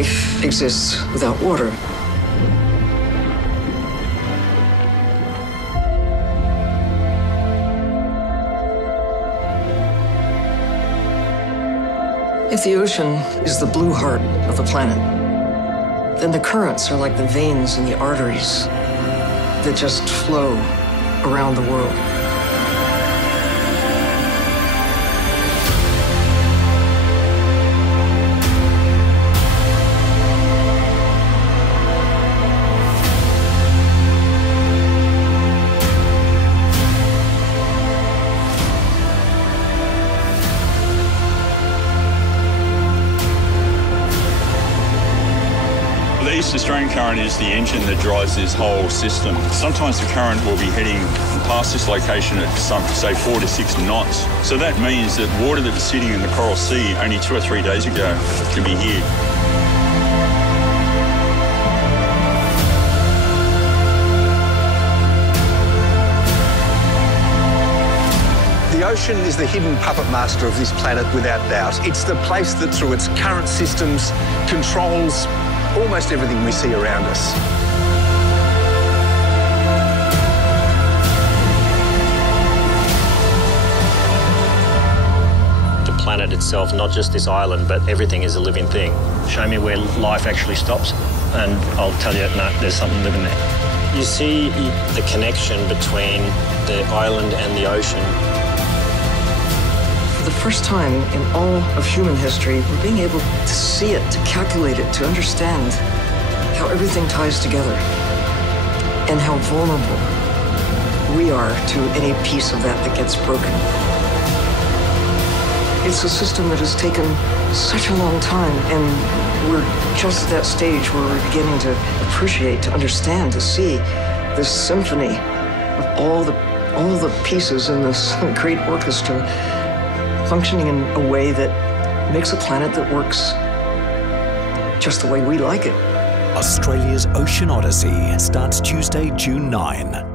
life exists without water. If the ocean is the blue heart of the planet, then the currents are like the veins and the arteries that just flow around the world. The East Australian current is the engine that drives this whole system. Sometimes the current will be heading past this location at some, say, 4 to 6 knots. So that means that water that was sitting in the Coral Sea only 2 or 3 days ago can be here. The ocean is the hidden puppet master of this planet without doubt. It's the place that through its current systems controls almost everything we see around us. The planet itself, not just this island, but everything is a living thing. Show me where life actually stops, and I'll tell you, no, there's something living there. You see the connection between the island and the ocean. For the first time in all of human history, we're being able to see it, to calculate it, to understand how everything ties together and how vulnerable we are to any piece of that gets broken. It's a system that has taken such a long time, and we're just at that stage where we're beginning to appreciate, to understand, to see this symphony of all the pieces in this great orchestra functioning in a way that makes a planet that works just the way we like it. Australia's Ocean Odyssey starts Tuesday, June 9.